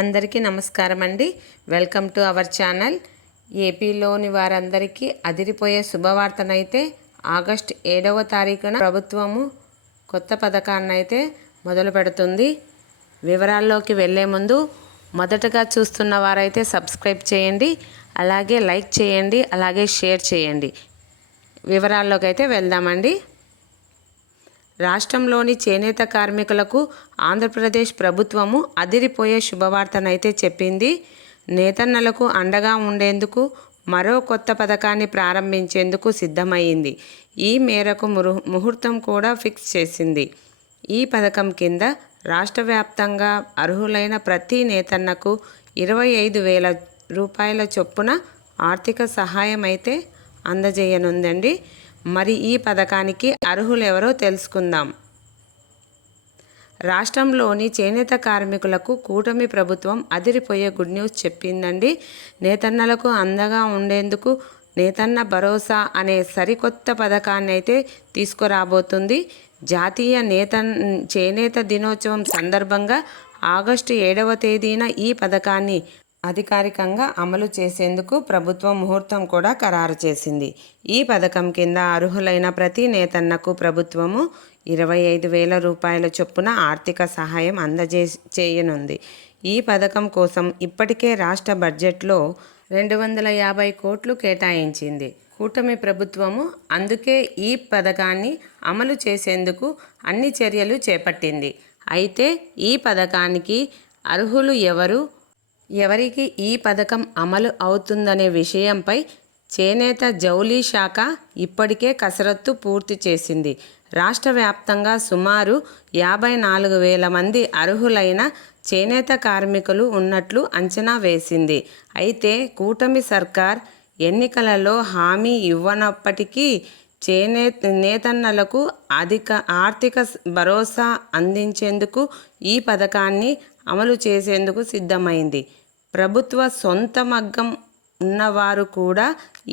అందరికీ నమస్కారం అండి. Welcome to our channel. ఏపీలోని వారందరికీ అదిరిపోయే శుభవార్తనైతే ఆగస్టు 7వ తారీఖున ప్రభుత్వము కొత్త పథకాన్నైతే మొదలు పెడుతుంది. వివరాల్లోకి వెళ్ళే ముందు మొదటగా చూస్తున్న వారైతే సబ్స్క్రైబ్ చేయండి, అలాగే లైక్ చేయండి, అలాగే షేర్ చేయండి. వివరాల్లోకి అయితే వెళ్దామండి. రాష్ట్రంలోని చేనేత కార్మికులకు ఆంధ్రప్రదేశ్ ప్రభుత్వము అదిరిపోయే శుభవార్తనైతే చెప్పింది. నేతన్నలకు అండగా ఉండేందుకు మరో కొత్త పథకాన్ని ప్రారంభించేందుకు సిద్ధమైంది. ఈ మేరకు ముహూర్తం కూడా ఫిక్స్ చేసింది. ఈ పథకం కింద రాష్ట్ర వ్యాప్తంగా అర్హులైన ప్రతి నేతన్నకు 25,000 రూపాయల చొప్పున ఆర్థిక సహాయం అయితే అందజేయనుందండి. మరి ఈ పథకానికి అర్హులెవరో తెలుసుకుందాం. రాష్ట్రంలోని చేనేత కార్మికులకు కూటమి ప్రభుత్వం అదిరిపోయే గుడ్ న్యూస్ చెప్పిందండి. నేతన్నలకు అండగా ఉండేందుకు నేతన్న భరోసా అనే సరికొత్త పథకాన్ని అయితే తీసుకురాబోతుంది. జాతీయ చేనేత దినోత్సవం సందర్భంగా ఆగస్టు 7వ తేదీన ఈ పథకాన్ని అధికారికంగా అమలు చేసేందుకు ప్రభుత్వం ముహూర్తం కూడా ఖరారు చేసింది. ఈ పథకం కింద అర్హులైన ప్రతి నేతన్నకు ప్రభుత్వము 25,000 రూపాయల చొప్పున ఆర్థిక సహాయం చేయనుంది. ఈ పథకం కోసం ఇప్పటికే రాష్ట్ర బడ్జెట్లో 250 కోట్లు కేటాయించింది కూటమి ప్రభుత్వము. అందుకే ఈ పథకాన్ని అమలు చేసేందుకు అన్ని చర్యలు చేపట్టింది. అయితే ఈ పథకానికి అర్హులు ఎవరికి ఈ పథకం అమలు అవుతుందనే విషయంపై చేనేత జౌళి శాఖ ఇప్పటికే కసరత్తు పూర్తి చేసింది. రాష్ట్ర వ్యాప్తంగా సుమారు 54,000 మంది అర్హులైన చేనేత కార్మికులు ఉన్నట్లు అంచనా వేసింది. అయితే కూటమి సర్కార్ ఎన్నికలలో హామీ ఇవ్వనప్పటికీ నేతన్నలకు ఆర్థిక భరోసా అందించేందుకు ఈ పథకాన్ని అమలు చేసేందుకు సిద్ధమైంది. ప్రభుత్వ సొంత మగ్గం ఉన్నవారు కూడా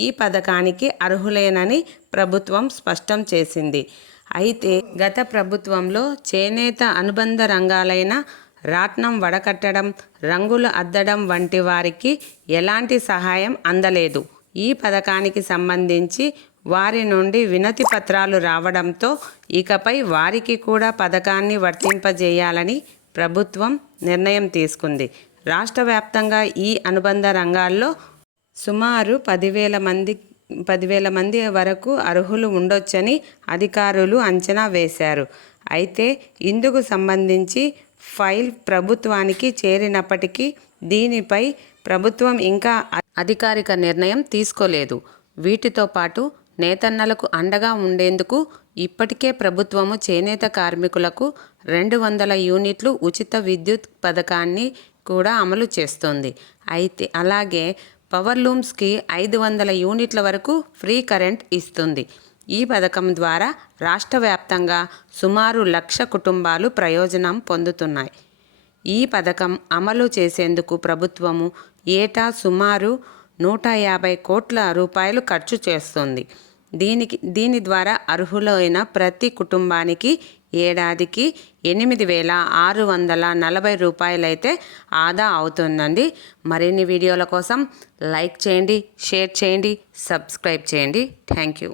ఈ పథకానికి అర్హులేనని ప్రభుత్వం స్పష్టం చేసింది. అయితే గత ప్రభుత్వంలో చేనేత అనుబంధ రంగాలైన రాట్నం వడకట్టడం, రంగులు అద్దడం వంటి వారికి ఎలాంటి సహాయం అందలేదు. ఈ పథకానికి సంబంధించి వారి నుండి వినతి పత్రాలు రావడంతో ఇకపై వారికి కూడా పథకాన్ని వర్తింపజేయాలని ప్రభుత్వం నిర్ణయం తీసుకుంది. రాష్ట్ర వ్యాప్తంగా ఈ అనుబంధ రంగాల్లో సుమారు 10,000 మంది వరకు అర్హులు ఉండొచ్చని అధికారులు అంచనా వేశారు. అయితే ఇందుకు సంబంధించి ఫైల్ ప్రభుత్వానికి చేరినప్పటికీ దీనిపై ప్రభుత్వం ఇంకా అధికారిక నిర్ణయం తీసుకోలేదు. వీటితో పాటు నేతన్నలకు అండగా ఉండేందుకు ఇప్పటికే ప్రభుత్వము చేనేత కార్మికులకు 200 యూనిట్లు ఉచిత విద్యుత్ పథకాన్ని కూడా అమలు చేస్తోంది. అయితే అలాగే పవర్ లూమ్స్కి 500 యూనిట్ల వరకు ఫ్రీ కరెంట్ ఇస్తుంది. ఈ పథకం ద్వారా రాష్ట్ర వ్యాప్తంగా సుమారు 1,00,000 కుటుంబాలు ప్రయోజనం పొందుతున్నాయి. ఈ పథకం అమలు చేసేందుకు ప్రభుత్వము ఏటా సుమారు 150 కోట్ల రూపాయలు ఖర్చు చేస్తుంది. దీని ద్వారా అర్హులైన ప్రతి కుటుంబానికి ఏడాదికి 8,640 రూపాయలైతే ఆదా అవుతుందండి. మరిన్ని వీడియోల కోసం లైక్ చేయండి, షేర్ చేయండి, సబ్స్క్రైబ్ చేయండి. Thank you.